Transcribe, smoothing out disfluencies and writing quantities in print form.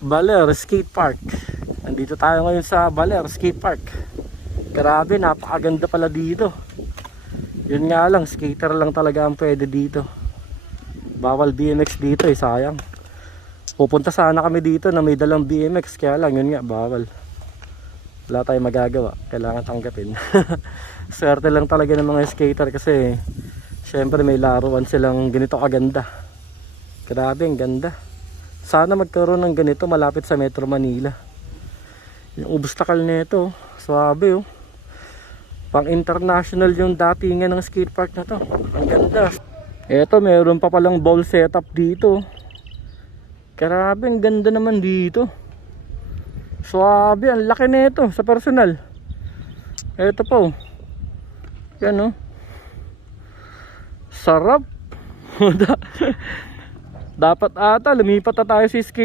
Baler Skate Park. Nandito tayo ngayon sa Baler Skate Park. Grabe, napakaganda pala dito. Yun nga lang, skater lang talaga ang pwede dito. Bawal BMX dito eh, sayang. Pupunta sana kami dito na may dalang BMX, kaya lang yun nga, bawal. Wala tayong magagawa, kailangan tanggapin. Swerte lang talaga ng mga skater kasi syempre may laruan silang ganito kaganda. Grabe, ang ganda. Sana magkaroon ng ganito malapit sa Metro Manila. Yung obstacle nito, swabe oh. Pang international yung datingan ng skate park na to. Ang ganda. Eto, meron pa palang ball setup dito. Grabe, ang ganda naman dito. Swabe, ang laki nito sa personal. Eto po. Yan oh. Sarap. Dapat ata lumipat na tayo sa skate.